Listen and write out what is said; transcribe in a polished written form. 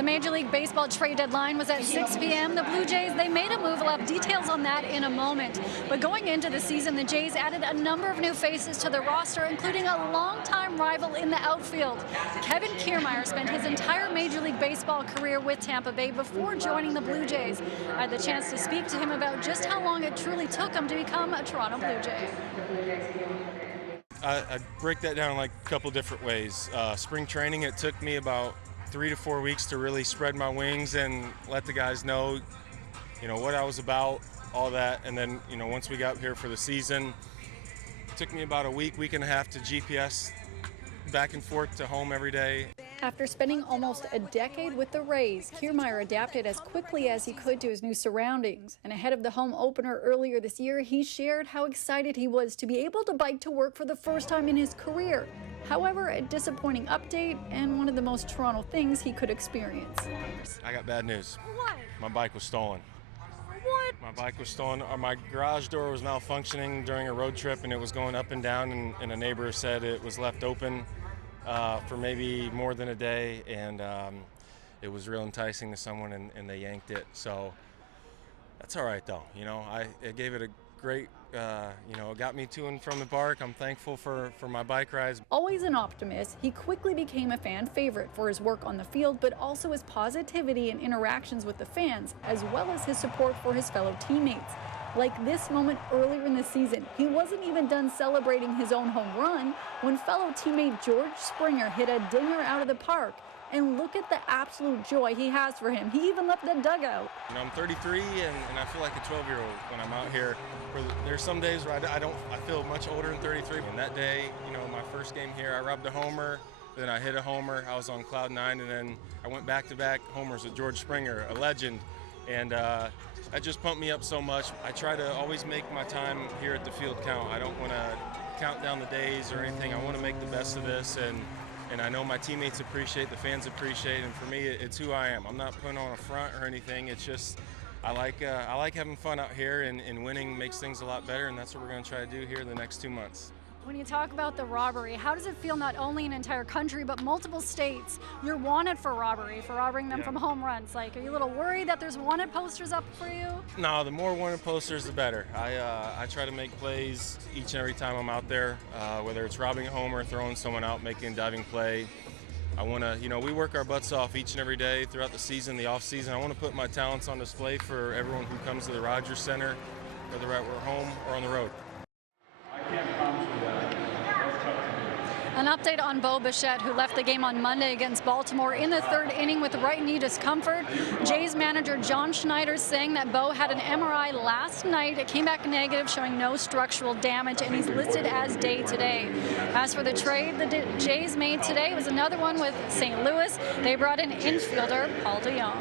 The Major League Baseball trade deadline was at 6 p.m. The Blue Jays, they made a move. We'll have details on that in a moment. But going into the season, the Jays added a number of new faces to their roster, including a longtime rival in the outfield. Kevin Kiermaier spent his entire Major League Baseball career with Tampa Bay before joining the Blue Jays. I had the chance to speak to him about just how long it truly took him to become a Toronto Blue Jay. I break that down like a couple different ways. Spring training, it took me about 3 to 4 weeks to really spread my wings and let the guys know, what I was about, all that. And then, once we got here for the season, it took me about a week and a half to GPS back and forth to home every day. After spending almost a decade with the Rays, Kiermaier adapted as quickly as he could to his new surroundings. And ahead of the home opener earlier this year, he shared how excited he was to be able to bike to work for the first time in his career. However, a disappointing update and one of the most Toronto things he could experience. I got bad news. What? My bike was stolen. What? My bike was stolen. My garage door was malfunctioning during a road trip, and it was going up and down, and a neighbor said it was left open for maybe more than a day, and it was real enticing to someone, and they yanked it. So that's all right, though. I gave it a great, it got me to and from the park. I'm thankful for my bike rides. Always an optimist, he quickly became a fan favorite for his work on the field, but also his positivity and interactions with the fans, as well as his support for his fellow teammates. Like this moment earlier in the season, he wasn't even done celebrating his own home run when fellow teammate George Springer hit a dinger out of the park. And look at the absolute joy he has for him. He even left the dugout. I'm 33, and I feel like a 12-year-old when I'm out here. There's some days where I feel much older than 33. And that day, my first game here, I robbed a homer, then I hit a homer. I was on cloud 9, and then I went back-to-back homers with George Springer, a legend. And that just pumped me up so much. I try to always make my time here at the field count. I don't want to count down the days or anything. I want to make the best of this, and I know my teammates appreciate, the fans appreciate, and for me, it's who I am. I'm not putting on a front or anything. It's just I like having fun out here, and winning makes things a lot better, and that's what we're going to try to do here the next 2 months. When you talk about the robbery, how does it feel not only in an entire country, but multiple states? You're wanted for robbering them from home runs. Like, are you a little worried that there's wanted posters up for you? No, the more wanted posters, the better. I try to make plays each and every time I'm out there, whether it's robbing a homer, throwing someone out, making a diving play. I want to, we work our butts off each and every day throughout the season, the off season. I want to put my talents on display for everyone who comes to the Rogers Center, whether we're home or on the road. An update on Bo Bichette, who left the game on Monday against Baltimore in the third inning with right knee discomfort. Jays manager John Schneider saying that Bo had an MRI last night. It came back negative, showing no structural damage, and he's listed as day-to-day. As for the trade the Jays made today, it was another one with St. Louis. They brought in infielder Paul DeYoung.